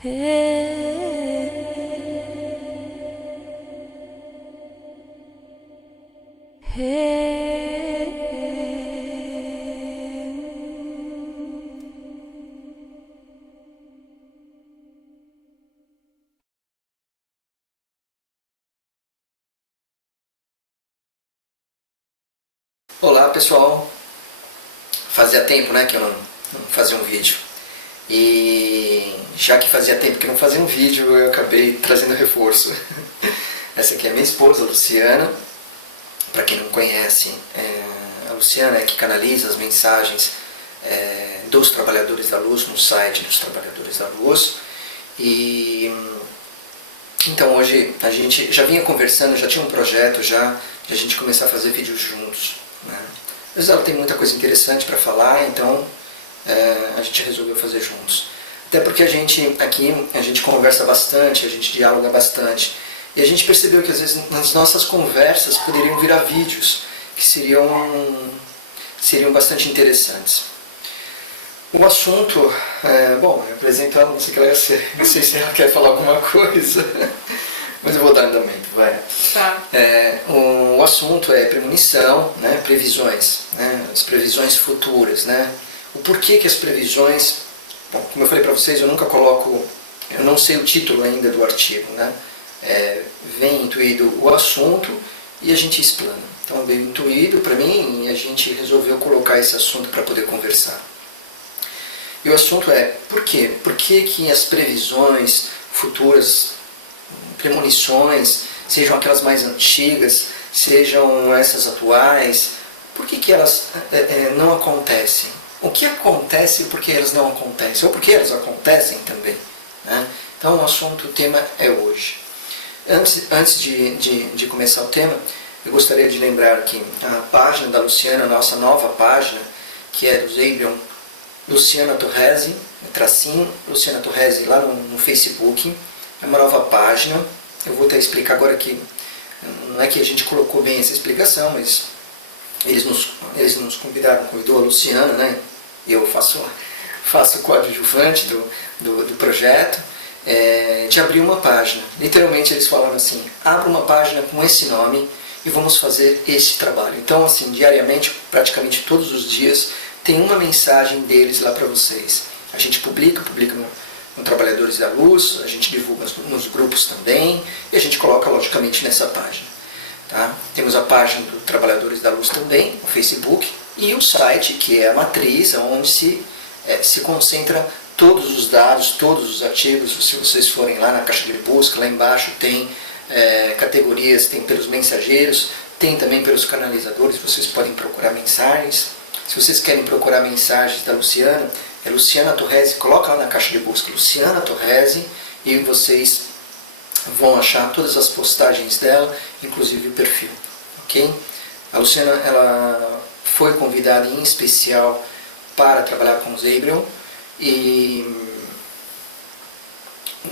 Olá pessoal, fazia tempo que eu não fazia um vídeo, e já que fazia tempo que eu não fazia um vídeo, eu acabei trazendo reforço. Essa aqui é minha esposa, Luciana. Para quem não conhece, a Luciana é que canaliza as mensagens dos Trabalhadores da Luz no site dos Trabalhadores da Luz. E então hoje a gente já vinha conversando, já tinha um projeto já de a gente começar a fazer vídeos juntos, né? Mas ela tem muita coisa interessante para falar, então a gente resolveu fazer juntos. Até porque a gente conversa bastante, a gente dialoga bastante. E a gente percebeu que às vezes nas nossas conversas poderiam virar vídeos que seriam bastante interessantes. O assunto, bom, apresentar, não sei se ela quer falar alguma coisa, mas eu vou dar andamento, vai. Tá. O assunto é premonição, né, previsões, né, as previsões futuras, né. O porquê que as previsões, bom, como eu falei para vocês, eu não sei o título ainda do artigo, né. Vem intuído o assunto e a gente explana. Então veio intuído para mim e a gente resolveu colocar esse assunto para poder conversar. E o assunto é por quê? Por que as previsões futuras, premonições, sejam aquelas mais antigas, sejam essas atuais, por que elas não acontecem? O que acontece e por que elas não acontecem? Ou por que elas acontecem também, né? Então o tema é hoje. Antes de começar o tema, eu gostaria de lembrar que a página da Luciana, a nossa nova página, que é do Zeibrion, Luciana Torresi, tracinho, Luciana Torresi lá no Facebook, é uma nova página. Eu vou até explicar agora que não é que a gente colocou bem essa explicação, mas eles nos convidou a Luciana, né? Eu faço o coadjuvante do projeto, de abrir uma página. Literalmente eles falaram assim: abra uma página com esse nome e vamos fazer esse trabalho. Então, assim, diariamente, praticamente todos os dias, tem uma mensagem deles lá para vocês. A gente publica no Trabalhadores da Luz, a gente divulga nos grupos também, e a gente coloca logicamente nessa página. Tá? Temos a página do Trabalhadores da Luz também, o Facebook, e o site, que é a matriz, onde se concentra todos os dados, todos os artigos. Se vocês forem lá na caixa de busca, lá embaixo tem categorias, tem pelos mensageiros, tem também pelos canalizadores, vocês podem procurar mensagens. Se vocês querem procurar mensagens da Luciana, é Luciana Torresi, coloca lá na caixa de busca Luciana Torresi e vocês vão achar todas as postagens dela, inclusive o perfil, ok? A Luciana, ela foi convidada em especial para trabalhar com os Zeibrion, e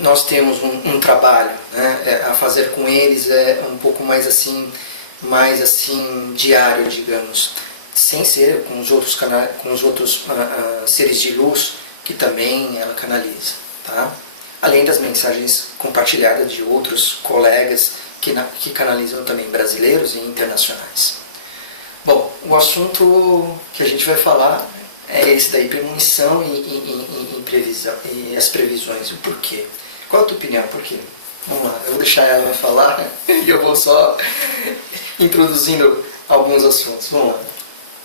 nós temos um trabalho, né, a fazer com eles, um pouco mais assim diário, digamos, sem ser com os outros seres de luz que também ela canaliza, tá? Além das mensagens compartilhadas de outros colegas que canalizam também, brasileiros e internacionais. Bom, o assunto que a gente vai falar é esse daí, premonição e previsão, e as previsões, o porquê. Qual a tua opinião, por quê? Vamos lá, eu vou deixar ela falar e eu vou só introduzindo alguns assuntos. Vamos lá.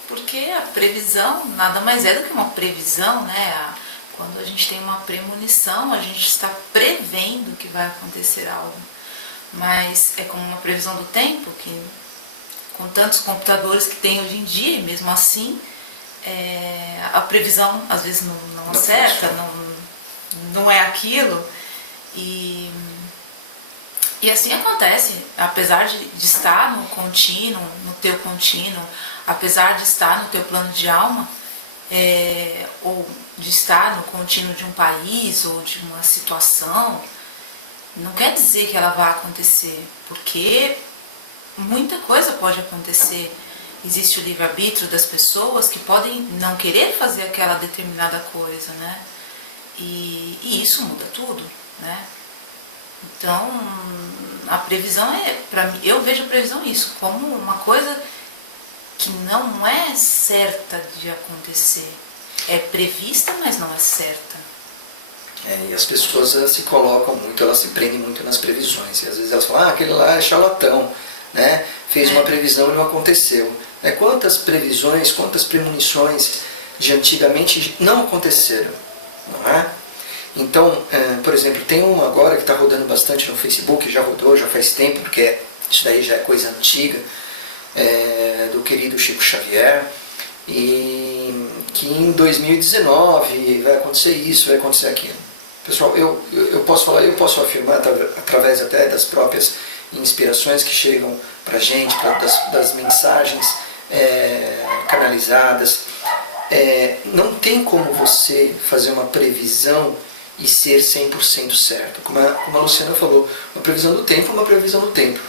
Porque a previsão nada mais é do que uma previsão, né? Quando a gente tem uma premonição, a gente está prevendo que vai acontecer algo. Mas é como uma previsão do tempo, que com tantos computadores que tem hoje em dia, e mesmo assim, a previsão às vezes não acerta, não é aquilo. E assim acontece, apesar de estar no contínuo, no teu contínuo, apesar de estar no teu plano de alma, ou de estar no contínuo de um país ou de uma situação, não quer dizer que ela vai acontecer, porque muita coisa pode acontecer. Existe o livre-arbítrio das pessoas que podem não querer fazer aquela determinada coisa, né? E isso muda tudo, né? Então, a previsão para mim, eu vejo a previsão isso como uma coisa que não é certa de acontecer. É prevista, mas não é certa. E as pessoas se colocam muito, elas se prendem muito nas previsões. E às vezes elas falam, aquele lá é charlatão, né? Fez uma previsão e não aconteceu. Quantas previsões, quantas premonições de antigamente não aconteceram, não é? Então, por exemplo, tem uma agora que está rodando bastante no Facebook, já rodou, já faz tempo, porque isso daí já é coisa antiga, do querido Chico Xavier, e que em 2019 vai acontecer isso, vai acontecer aquilo. Pessoal, eu posso falar, eu posso afirmar, através até das próprias inspirações que chegam para a gente, das mensagens canalizadas, não tem como você fazer uma previsão e ser 100% certo. Como a Luciana falou, uma previsão do tempo é uma previsão do tempo.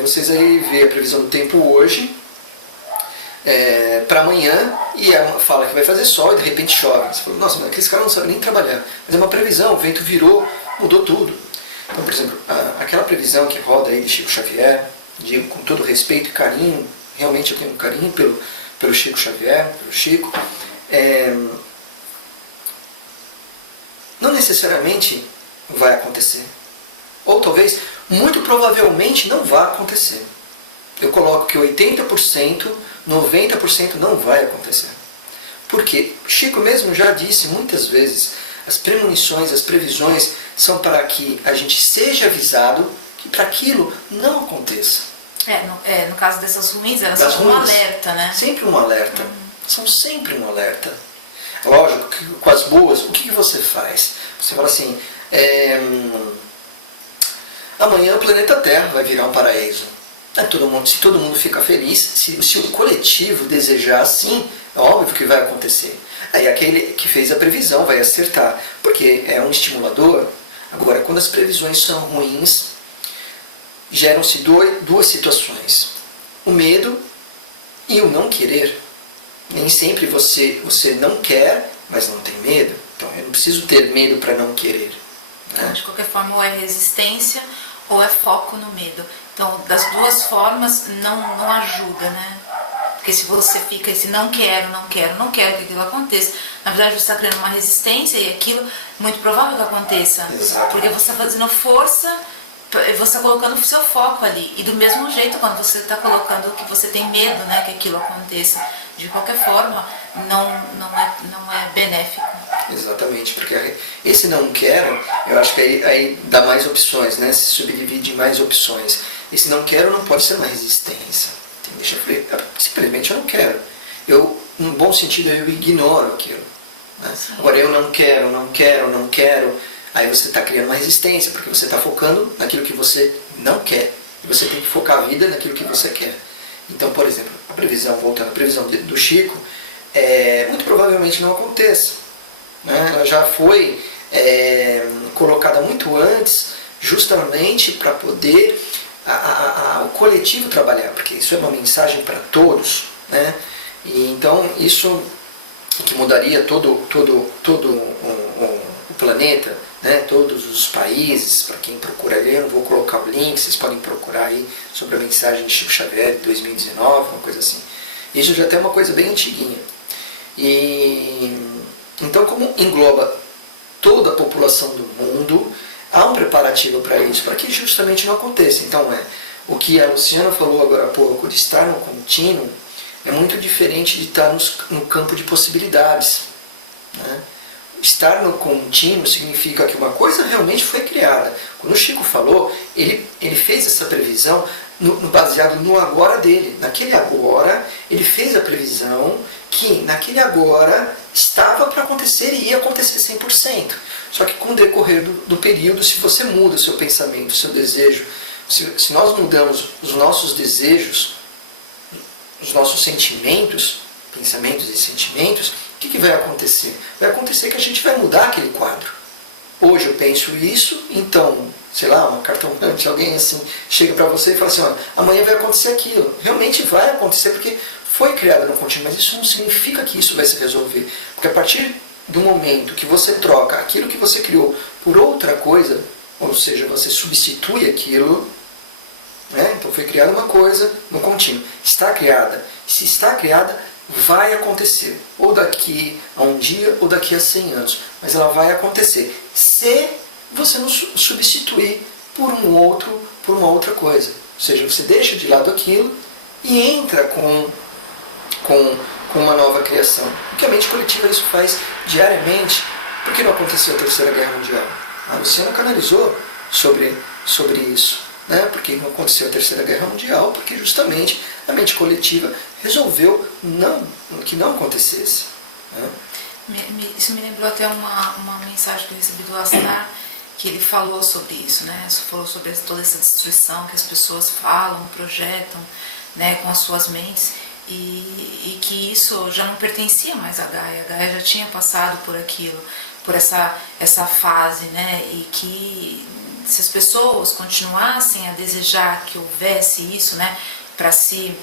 Vocês aí vê a previsão do tempo hoje, para amanhã, e fala que vai fazer sol e de repente chove. Você fala, nossa, mas aqueles caras não sabem nem trabalhar. Mas é uma previsão, o vento virou, mudou tudo. Então, por exemplo, aquela previsão que roda aí de Chico Xavier, digo com todo respeito e carinho, realmente eu tenho um carinho pelo Chico Xavier, pelo Chico, não necessariamente vai acontecer. Ou talvez, muito provavelmente, não vai acontecer. Eu coloco que 80%, 90% não vai acontecer. Porque Chico mesmo já disse muitas vezes, as premonições, as previsões são para que a gente seja avisado que para aquilo não aconteça. No caso dessas ruins, elas são um alerta, né? Sempre um alerta. São sempre um alerta. Lógico que com as boas, o que você faz? Você fala assim, amanhã o planeta Terra vai virar um paraíso. Se todo mundo fica feliz, se o coletivo desejar assim, é óbvio que vai acontecer. Aí aquele que fez a previsão vai acertar, porque é um estimulador. Agora, quando as previsões são ruins, geram-se duas situações. O medo e o não querer. Nem sempre você não quer, mas não tem medo. Então, eu não preciso ter medo para não querer. Então, de qualquer forma, ou é resistência ou é foco no medo. Então, das duas formas, não ajuda, né? Porque se você fica esse não quero que aquilo aconteça, na verdade você está criando uma resistência e aquilo muito provável que aconteça. Exato. Porque você está fazendo força, você está colocando o seu foco ali. E do mesmo jeito, quando você está colocando que você tem medo, né, que aquilo aconteça, de qualquer forma, não é benéfico. Exatamente, porque esse não quero, eu acho que aí dá mais opções, né? Se subdivide em mais opções. Esse não quero não pode ser uma resistência. Simplesmente eu não quero. No bom sentido, eu ignoro aquilo. Né? Agora, eu não quero. Aí você está criando uma resistência, porque você está focando naquilo que você não quer. E você tem que focar a vida naquilo que você quer. Então, por exemplo, voltando à previsão do Chico, muito provavelmente não aconteça. Né? Ela já foi colocada muito antes, justamente para poder o coletivo trabalhar, porque isso é uma mensagem para todos, né? E então isso que mudaria todo o planeta, né? Todos os países, para quem procura ali, eu não vou colocar o link, vocês podem procurar aí sobre a mensagem de Chico Xavier de 2019, uma coisa assim. Isso já tem uma coisa bem antiguinha. Então, como engloba toda a população do mundo, há um preparativo para isso, para que justamente não aconteça. Então, o que a Luciana falou agora há pouco, de estar no contínuo, é muito diferente de estar no campo de possibilidades. Né? Estar no contínuo significa que uma coisa realmente foi criada. Quando o Chico falou, ele fez essa previsão baseado no agora dele. Naquele agora, ele fez a previsão que naquele agora estava para acontecer e ia acontecer 100%. Só que com o decorrer do período, se você muda o seu pensamento, o seu desejo, se nós mudamos os nossos desejos, os nossos sentimentos, pensamentos e sentimentos, o que vai acontecer? Vai acontecer que a gente vai mudar aquele quadro. Hoje eu penso isso, então, sei lá, uma cartomante, alguém assim, chega para você e fala assim, amanhã vai acontecer aquilo. Realmente vai acontecer porque foi criado no contínuo, mas isso não significa que isso vai se resolver. Porque a partir do momento que você troca aquilo que você criou por outra coisa, ou seja, você substitui aquilo, né? Então foi criada uma coisa no contínuo. Está criada. Se está criada, vai acontecer. Ou daqui a um dia, ou daqui a 100 anos. Mas ela vai acontecer. Se você não substituir por por uma outra coisa. Ou seja, você deixa de lado aquilo e entra com uma nova criação. O que a mente coletiva isso faz diariamente. Por que não aconteceu a Terceira Guerra Mundial? A Luciana canalizou sobre isso. Né? Por que não aconteceu a Terceira Guerra Mundial? Porque justamente a mente coletiva resolveu que não acontecesse. Né? Isso me lembrou até uma mensagem que eu recebi do Astar, que ele falou sobre isso, né? Falou sobre toda essa destruição que as pessoas falam, projetam, né, com as suas mentes, e que isso já não pertencia mais à Gaia. A Gaia já tinha passado por aquilo, por essa fase, né? E que se as pessoas continuassem a desejar que houvesse isso, né, para se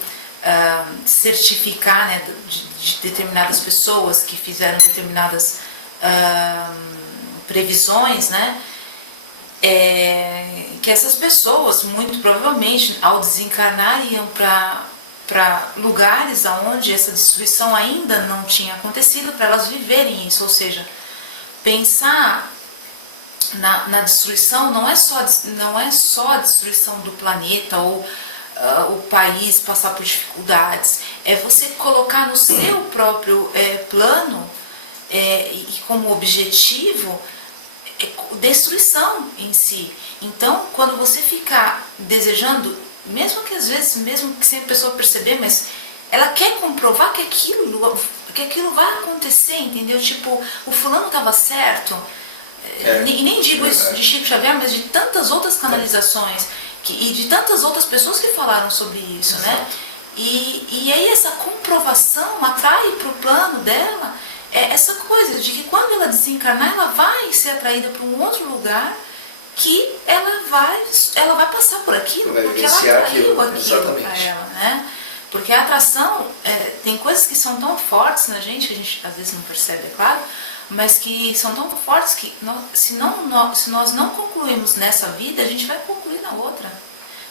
certificar, né, de determinadas pessoas que fizeram determinadas previsões, né, que essas pessoas, muito provavelmente, ao desencarnar, iam para lugares onde essa destruição ainda não tinha acontecido, para elas viverem isso. Ou seja, pensar na destruição não é só a destruição do planeta ou o país passar por dificuldades, é você colocar no seu próprio plano e como objetivo destruição em si. Então, quando você ficar desejando, mesmo que às vezes, mesmo que sem a pessoa perceber, mas ela quer comprovar que aquilo vai acontecer, entendeu? Tipo, o fulano estava certo. E nem digo isso de Chico Xavier, mas de tantas outras canalizações e de tantas outras pessoas que falaram sobre isso, né? E aí essa comprovação atrai para o plano dela essa coisa de que quando ela desencarnar, ela vai ser atraída para um outro lugar que ela vai passar por aquilo, porque ela atraiu aquilo para ela, né? Porque a atração, tem coisas que são tão fortes na gente, que a gente às vezes não percebe, é claro, mas que são tão fortes que se nós não concluímos nessa vida, a gente vai concluir na outra.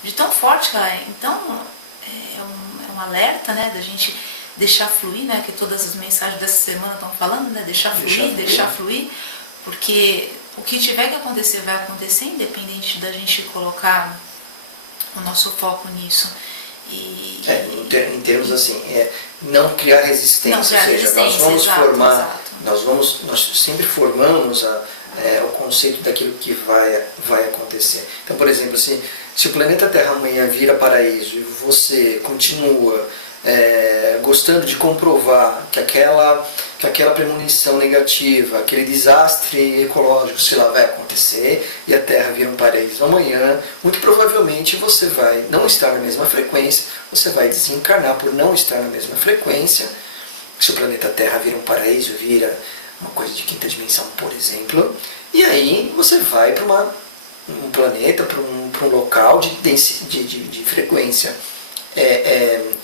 De tão forte que ela é. Então, é um alerta, né, da gente deixar fluir, né, que todas as mensagens dessa semana estão falando, né, deixar fluir, porque o que tiver que acontecer vai acontecer, independente da gente colocar o nosso foco nisso. Em termos assim, não criar resistência, ou seja, nós vamos formar, nós sempre formamos o conceito daquilo que vai acontecer. Então, por exemplo, assim, se o planeta Terra amanhã vira paraíso e você continua gostando de comprovar que aquela premonição negativa, aquele desastre ecológico, sei lá, vai acontecer e a Terra vira um paraíso amanhã, muito provavelmente você vai não estar na mesma frequência, você vai desencarnar por não estar na mesma frequência. Se o planeta Terra vira um paraíso, vira uma coisa de quinta dimensão, por exemplo, e aí você vai para um planeta, para um local de frequência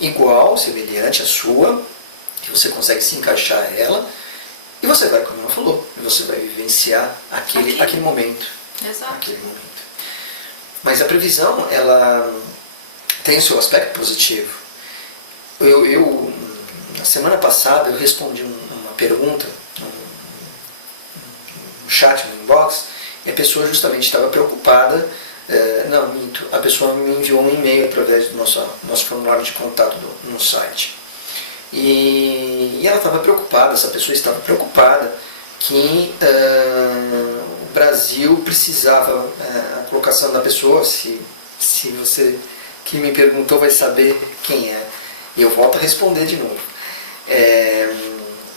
igual, semelhante à sua, que você consegue se encaixar a ela, e você vai, como ela falou, você vai vivenciar aquele momento. Exato. Aquele momento. Mas a previsão, ela tem o seu aspecto positivo. Na semana passada, eu respondi uma pergunta no chat, no inbox, e a pessoa justamente estava preocupada. Não, minto. A pessoa me enviou um e-mail através do nosso formulário de contato no site. E ela estava preocupada, essa pessoa estava preocupada que o Brasil precisava, a colocação da pessoa, se você que me perguntou vai saber quem é, e eu volto a responder de novo.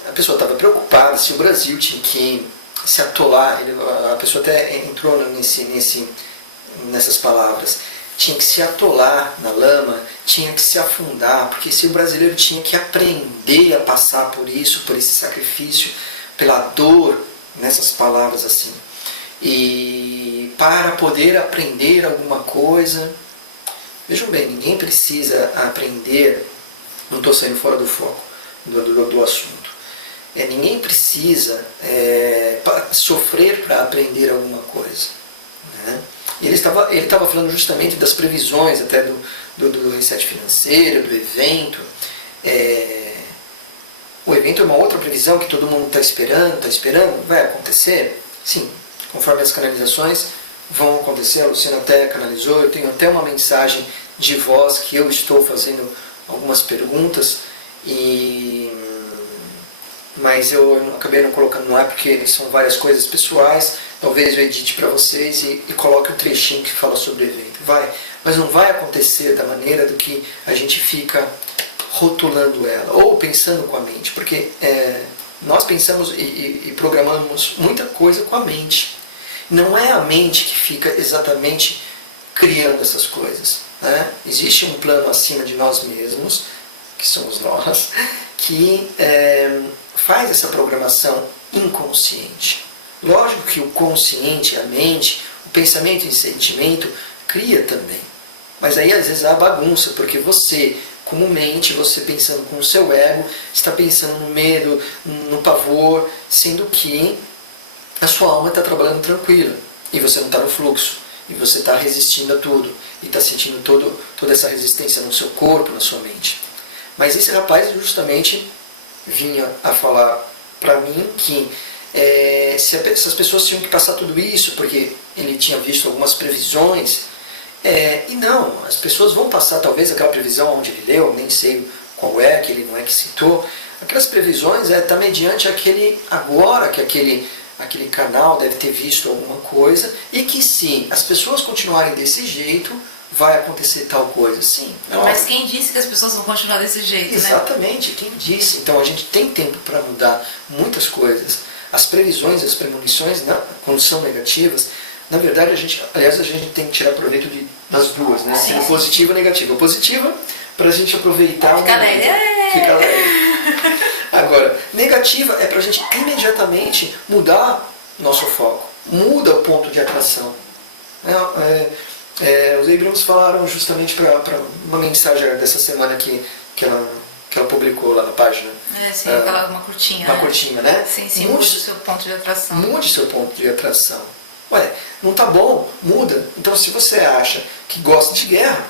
A pessoa estava preocupada se o Brasil tinha que se atolar, a pessoa até entrou nessas palavras, tinha que se atolar na lama, tinha que se afundar, porque se o brasileiro tinha que aprender a passar por isso, por esse sacrifício, pela dor, nessas palavras assim, e para poder aprender alguma coisa. Vejam bem, ninguém precisa aprender, não estou saindo fora do foco do assunto. ninguém precisa sofrer para aprender alguma coisa. Né? E ele estava falando justamente das previsões até do reset financeiro, do evento. O evento é uma outra previsão que todo mundo está esperando, vai acontecer? Sim, conforme as canalizações vão acontecer, a Luciana até canalizou, eu tenho até uma mensagem de voz que eu estou fazendo algumas perguntas, mas eu acabei não colocando no ar porque são várias coisas pessoais. Talvez eu edite para vocês e coloque um trechinho que fala sobre o evento. Mas não vai acontecer da maneira do que a gente fica rotulando ela, ou pensando com a mente, porque nós pensamos e programamos muita coisa com a mente. Não é a mente que fica exatamente criando essas coisas. Né? Existe um plano acima de nós mesmos, que somos nós, que faz essa programação inconsciente. Lógico que o consciente, a mente, o pensamento e o sentimento cria também. Mas aí às vezes há bagunça, porque você, como mente, você pensando com o seu ego, está pensando no medo, no pavor, sendo que a sua alma está trabalhando tranquila e você não está no fluxo, e você está resistindo a tudo, e está sentindo toda essa resistência no seu corpo, na sua mente. Mas esse rapaz justamente vinha a falar para mim que se as pessoas tinham que passar tudo isso, porque ele tinha visto algumas previsões, e não, as pessoas vão passar talvez aquela previsão onde ele leu, nem sei qual é, que ele não é que citou, aquelas previsões está mediante agora que aquele canal deve ter visto alguma coisa, e que se as pessoas continuarem desse jeito, vai acontecer tal coisa. Sim. Mas quem disse que as pessoas vão continuar desse jeito, exatamente, né? Quem disse? Então a gente tem tempo para mudar muitas coisas. As previsões, as premonições, quando são negativas, na verdade, a gente tem que tirar proveito das duas, né? Sim, positiva e negativa. Positiva, para a gente aproveitar Fica alegre. Fica alegre. Agora, negativa é para a gente imediatamente mudar nosso foco. Muda o ponto de atração. Os Abrams falaram justamente para uma mensagem dessa semana que ela publicou lá na página. Sim, uma curtinha. Uma curtinha, né? Sim, mude o seu ponto de atração. Mude seu ponto de atração. Não tá bom? Muda. Então, se você acha que gosta de guerra,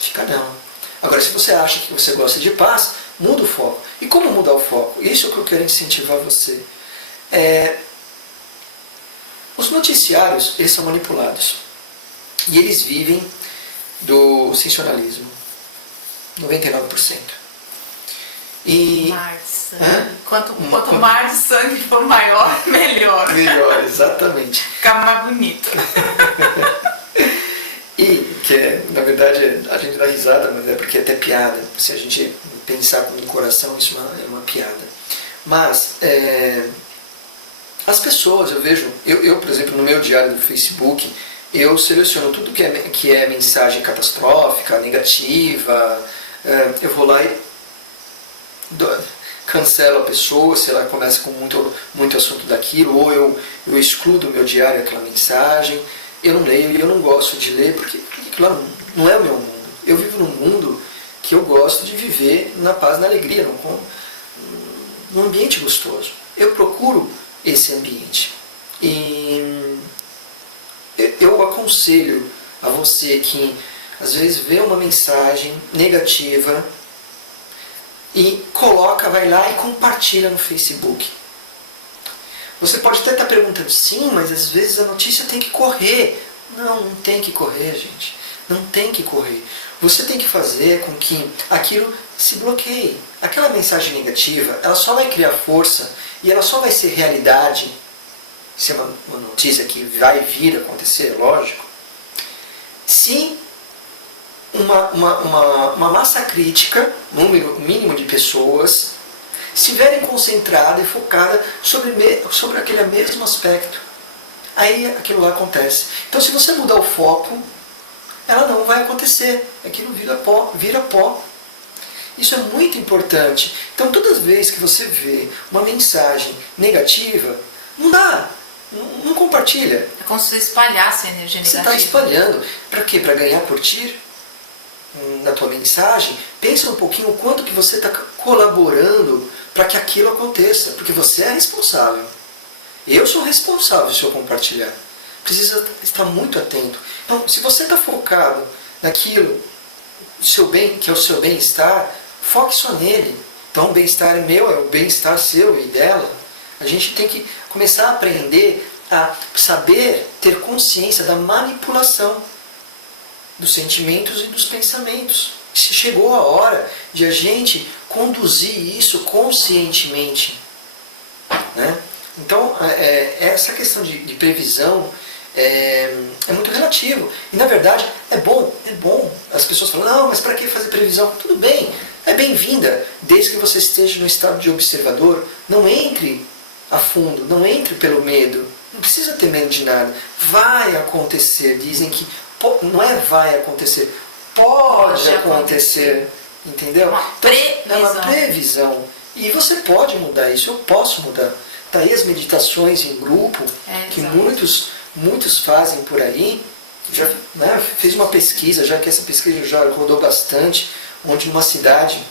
fica não. Agora, se você acha que você gosta de paz, muda o foco. E como mudar o foco? Isso é o que eu quero incentivar você. Os noticiários, eles são manipulados. E eles vivem do sensacionalismo. 99%. Mar de sangue. Quanto mar de sangue for maior, melhor. Melhor, exatamente. Fica mais bonito. E que na verdade a gente dá risada, mas é porque é até piada. Se a gente pensar com o coração, isso é uma piada. Mas as pessoas, eu vejo, eu por exemplo, no meu diário do Facebook, eu seleciono tudo que é mensagem catastrófica, negativa, eu vou lá e cancelo a pessoa se ela começa com muito assunto daquilo, ou eu excluo do meu diário aquela mensagem. Eu não leio e eu não gosto de ler, porque claro, não é o meu mundo. Eu vivo num mundo que eu gosto de viver na paz, na alegria, num ambiente gostoso. Eu procuro esse ambiente. E eu aconselho a você que às vezes vê uma mensagem negativa e vai lá e compartilha no Facebook. Você pode até estar perguntando, sim, mas às vezes a notícia tem que correr. Não tem que correr, gente. Não tem que correr. Você tem que fazer com que aquilo se bloqueie. Aquela mensagem negativa, ela só vai criar força e ela só vai ser realidade, se é uma notícia que vai vir a acontecer, lógico, se uma massa crítica, número mínimo de pessoas, estiverem concentradas e focadas sobre aquele mesmo aspecto. Aí aquilo lá acontece. Então, se você mudar o foco, ela não vai acontecer. Aquilo vira pó. Isso é muito importante. Então, todas as vezes que você vê uma mensagem negativa, não dá. Não compartilha. É como se você espalhasse a energia negativa. Você está espalhando. Para quê? Para ganhar curtir na tua mensagem? Pensa um pouquinho o quanto que você está colaborando para que aquilo aconteça, porque você é responsável. Eu sou responsável se eu compartilhar. Precisa estar muito atento. Então, se você está focado naquilo, seu bem, que é o seu bem-estar, foque só nele. Então, o bem-estar é meu, é o bem-estar seu e dela. A gente tem que começar a aprender a saber ter consciência da manipulação dos sentimentos e dos pensamentos. Chegou a hora de a gente conduzir isso conscientemente, né? Então, essa questão de previsão é muito relativo. E, na verdade, é bom. As pessoas falam, não, mas para que fazer previsão? Tudo bem, é bem-vinda, desde que você esteja no estado de observador. Não entre a fundo, não entre pelo medo. Não precisa ter medo de nada. Vai acontecer. Dizem que não é vai acontecer, pode acontecer. Entendeu? Então, é uma previsão. E você pode mudar isso, eu posso mudar. Daí as meditações em grupo, que muitos fazem por aí. Já fiz uma pesquisa, já que essa pesquisa já rodou bastante, onde numa cidade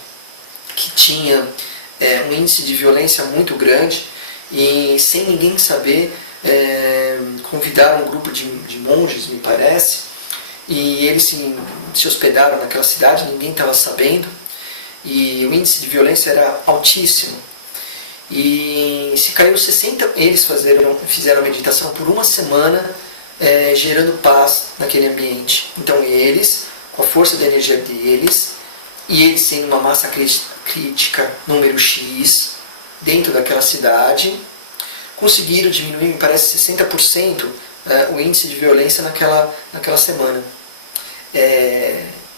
que tinha um índice de violência muito grande, e sem ninguém saber, convidaram um grupo de monges, me parece, e eles se hospedaram naquela cidade, ninguém estava sabendo, e o índice de violência era altíssimo. E se caiu 60, eles fizeram meditação por uma semana, gerando paz naquele ambiente. Então eles, com a força da energia deles, e eles sendo uma massa crítica número X, dentro daquela cidade, conseguiram diminuir, me parece, 60% o índice de violência naquela semana.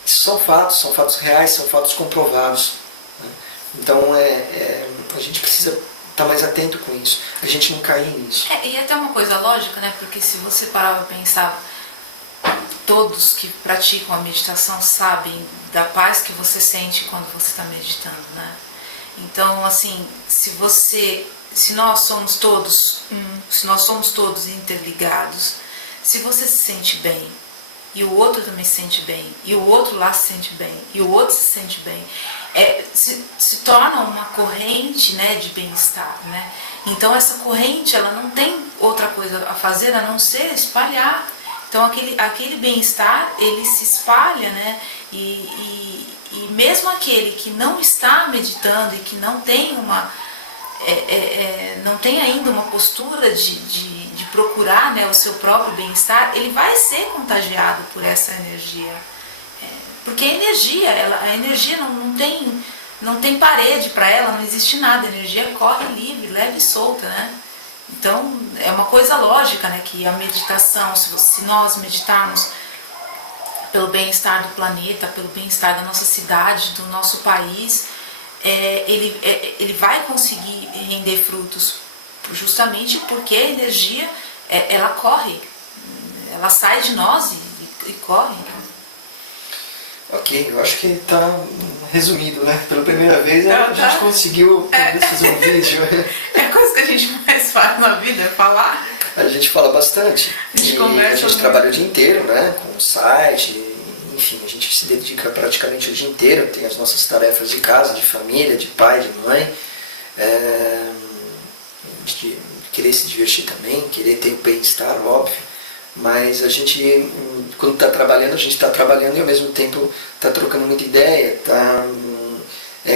São fatos reais, são fatos comprovados. Então a gente precisa estar mais atento com isso, a gente não cair nisso. E até uma coisa lógica, né? Porque se você parar para pensar, todos que praticam a meditação sabem da paz que você sente quando você está meditando, né? Então, assim, se nós somos todos interligados, se você se sente bem, e o outro também se sente bem, e o outro lá se sente bem, e o outro se sente bem, se torna uma corrente, né, de bem-estar, né? Então essa corrente, ela não tem outra coisa a fazer a não ser espalhar. Então aquele bem-estar, ele se espalha, né? E mesmo aquele que não está meditando e que não tem não tem ainda uma postura de procurar, né, o seu próprio bem-estar, ele vai ser contagiado por essa energia. Porque a energia não tem parede para ela, não existe nada, a energia corre livre, leve e solta, né? Então é uma coisa lógica, né, que a meditação, se nós meditarmos pelo bem-estar do planeta, pelo bem-estar da nossa cidade, do nosso país, ele vai conseguir render frutos, justamente porque a energia, ela corre, ela sai de nós e corre. Ok, eu acho que está resumido, né? Pela primeira vez a gente conseguiu fazer um vídeo. É a coisa que a gente mais faz na vida, é falar. A gente fala bastante. A gente conversa. A gente trabalha o dia inteiro, né? Com o site, enfim, a gente se dedica praticamente o dia inteiro. Tem as nossas tarefas de casa, de família, de pai, de mãe. De querer se divertir também, querer ter o bem-estar, óbvio. Mas a gente, quando está trabalhando, a gente está trabalhando e ao mesmo tempo está trocando muita ideia, está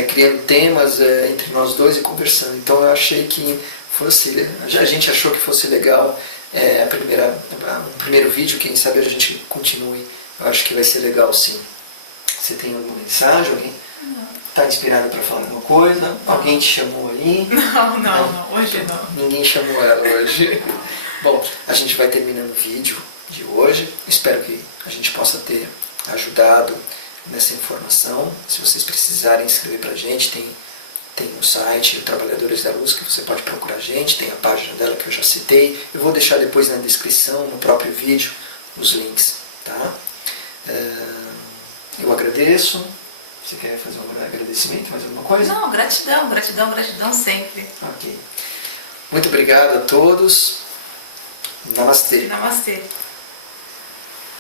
criando temas entre nós dois e conversando. Então eu achei que a gente achou que fosse legal o primeiro vídeo, quem sabe a gente continue. Eu acho que vai ser legal, sim. Você tem alguma mensagem? Alguém está inspirado para falar alguma coisa? Não. Alguém te chamou aí? Não, hoje não. Ninguém chamou ela hoje. Bom, a gente vai terminando o vídeo de hoje. Espero que a gente possa ter ajudado nessa informação. Se vocês precisarem escrever para a gente, tem o site, o Trabalhadores da Luz, que você pode procurar a gente, tem a página dela que eu já citei. Eu vou deixar depois na descrição, no próprio vídeo, os links. Tá? Eu agradeço. Você quer fazer um agradecimento, mais alguma coisa? Não, gratidão sempre. Ok. Muito obrigado a todos. Namastê. Namastê.